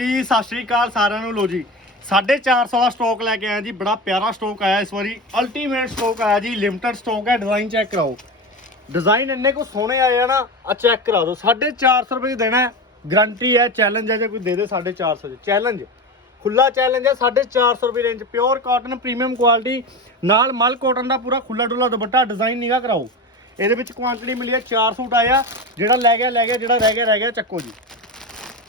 ਜੀ, ਸਤਿ ਸ਼੍ਰੀ ਅਕਾਲ ਸਾਰਿਆਂ ਨੂੰ। ਲੋ ਜੀ 450 ਦਾ ਸਟਾਕ ਲੈ ਕੇ ਆਇਆ ਜੀ, ਬੜਾ ਪਿਆਰਾ ਸਟਾਕ ਆਇਆ ਇਸ ਵਾਰੀ। ਅਲਟੀਮੇਟ ਸਟਾਕ ਆਇਆ ਜੀ ਲਿਮਟਿਡ ਸਟਾਕ ਹੈ ਡਿਜ਼ਾਈਨ ਚੈੱਕ ਕਰਾਓ। ਡਿਜ਼ਾਈਨ ਇੰਨੇ ਕੋ ਸੋਹਣੇ ਆਏ ਆ ਨਾ ਆ ਚੈੱਕ ਕਰਾ ਦਿਓ। 450 ਰੁਪਏ ਦੇਣਾ ਗਰੰਟੀ ਹੈ ਚੈਲੰਜ ਹੈ ਜੇ ਕੋਈ ਦੇ ਦੇ 450 ਚ। ਚੈਲੰਜ ਖੁੱਲਾ ਚੈਲੰਜ ਹੈ 450 ਰੁਪਏ range pure cotton premium quality ਨਾਲ ਮਲ ਕਾਟਨ ਦਾ ਪੂਰਾ ਖੁੱਲਾ ਡੁੱਲਾ ਦੁਪੱਟਾ ਡਿਜ਼ਾਈਨ ਨੀਗਾ ਕਰਾਓ। ਇਹਦੇ ਵਿੱਚ ਕੁਆਂਟੀਟੀ ਮਿਲੀ ਹੈ 4 ਸੂਟ ਆਇਆ ਜਿਹੜਾ ਲੈ ਗਿਆ ਲੈ ਗਿਆ, ਜਿਹੜਾ ਰਹਿ ਗਿਆ ਰਹਿ ਗਿਆ, ਚੱਕੋ ਜੀ।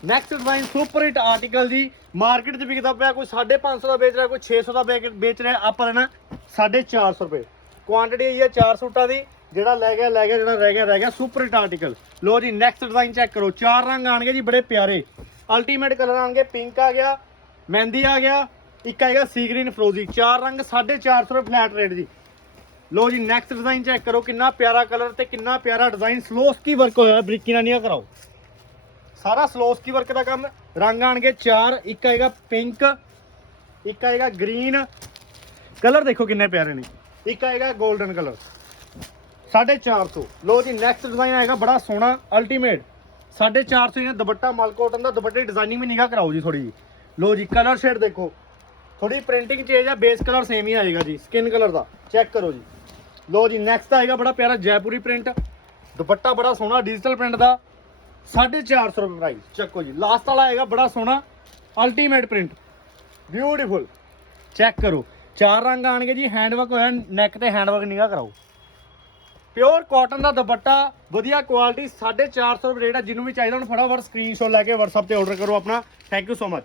Next design super hit article ਜੀ ਮਾਰਕੀਟ 'ਚ ਵਿਕਦਾ ਪਿਆ ਕੋਈ 550 ਦਾ ਵੇਚ ਰਿਹਾ, ਕੋਈ 600 ਦਾ ਵੇਚ- ਰਿਹਾ, ਆਪਾਂ ਲੈਣਾ 450 ਰੁਪਏ। ਕੁਆਂਟੀਟੀ ਹੈ 4 ਸੂਟਾਂ ਦੀ, ਜਿਹੜਾ ਲੈ ਗਿਆ ਲੈ ਗਿਆ, ਜਿਹੜਾ ਰਹਿ ਗਿਆ ਰਹਿ ਗਿਆ ਸੁਪਰ ਹਿੱਟ ਆਰਟੀਕਲ ਲੋ ਜੀ ਨੈਕਸਟ ਡਿਜ਼ਾਈਨ ਚੈੱਕ ਕਰੋ, ਚਾਰ ਰੰਗ ਆਣਗੇ ਜੀ, ਬੜੇ ਪਿਆਰੇ। ਅਲਟੀਮੇਟ ਕਲਰ ਆਣਗੇ ਪਿੰਕ ਆ ਗਿਆ, ਮਹਿੰਦੀ ਆ ਗਿਆ, ਇੱਕ ਆਏਗਾ ਸੀ ਗ੍ਰੀਨ ਫਰੋਜ਼ੀ ਚਾਰ ਰੰਗ 450 ਰੁਪਏ ਫਲੈਟ ਰੇਟ ਜੀ ਲੋ ਜੀ ਨੈਕਸਟ ਡਿਜ਼ਾਈਨ ਚੈੱਕ ਕਰੋ, ਕਿੰਨਾ ਪਿਆਰਾ ਕਲਰ ਤੇ ਕਿੰਨਾ ਪਿਆਰਾ ਡਿਜ਼ਾਈਨ ਸਲੋਸਕੀ ਵਰਕ ਹੋਇਆ, ਬਰੀਕੀ ਨਾਲ ਨਹੀਂ ਕਰਾਓ। ਸਾਰਾ ਸਲੋਸਕੀ ਵਰਕ ਦਾ ਕੰਮ? ਰੰਗ ਆਣਗੇ ਚਾਰ, ਇੱਕ ਆਏਗਾ ਪਿੰਕ ਇੱਕ ਆਏਗਾ ਗ੍ਰੀਨ ਕਲਰ ਦੇਖੋ ਕਿੰਨੇ ਪਿਆਰੇ ਨੇ। ਇੱਕ ਆਏਗਾ 골ਡਨ ਕਲਰ 450 ਲੋ ਜੀ ਨੈਕਸਟ ਡਿਜ਼ਾਈਨ ਆਏਗਾ ਬੜਾ ਸੋਹਣਾ ਅਲਟੀਮੇਟ 450 ਇਹ ਦੁਪੱਟਾ ਮਲਕੋਟਨ ਦਾ ਦੁਪੱਟੇ ਡਿਜ਼ਾਈਨਿੰਗ ਵੀ ਨਿਗਾ ਕਰਾਓ ਜੀ ਥੋੜੀ ਜੀ। ਲੋ ਜੀ ਕਲਰ ਸ਼ੇਡ ਦੇਖੋ। ਥੋੜੀ ਪ੍ਰਿੰਟਿੰਗ ਚੇਂਜ ਆ ਬੇਸ ਕਲਰ ਸੇਮ ਹੀ ਆਏਗਾ ਜੀ ਸਕਿਨ ਕਲਰ ਦਾ। ਚੈੱਕ ਕਰੋ ਜੀ। ਲੋ ਜੀ ਨੈਕਸਟ ਆਏਗਾ ਬੜਾ ਪਿਆਰਾ ਜੈਪੁਰੀ ਪ੍ਰਿੰਟ ਦੁਪੱਟਾ ਬੜਾ ਸੋਹਣਾ ਡਿਜੀਟਲ ਪ੍ਰਿੰਟ ਦਾ। 450 ਰੁਪਏ ਪ੍ਰਾਈਸ ਚੱਕੋ ਜੀ ਲਾਸਟ ਵਾਲਾ ਆਏਗਾ, ਬੜਾ ਸੋਹਣਾ ਅਲਟੀਮੇਟ ਪ੍ਰਿੰਟ ਬਿਊਟੀਫੁਲ ਚੈੱਕ ਕਰੋ। ਚਾਰ ਰੰਗ ਆਣਗੇ ਜੀ ਹੈਂਡਵਰਕ ਹੋਇਆ ਨੈਕ ਤੇ ਹੈਂਡਵਰਕ ਨਿਗਾ ਕਰਾਓ। ਪਿਓਰ ਕਾਟਨ ਦਾ ਦੁਪੱਟਾ, ਵਧੀਆ ਕੁਆਲਿਟੀ 450 ਰੁਪਏ ਰੇਟ ਹੈ ਜਿਹਨੂੰ ਵੀ ਚਾਹੀਦਾ ਉਹਨੂੰ ਫਟਾਫਟ ਸਕਰੀਨਸ਼ਾਟ ਲੈ ਕੇ WhatsApp ਤੇ ਆਰਡਰ ਕਰੋ ਆਪਣਾ। Thank you so much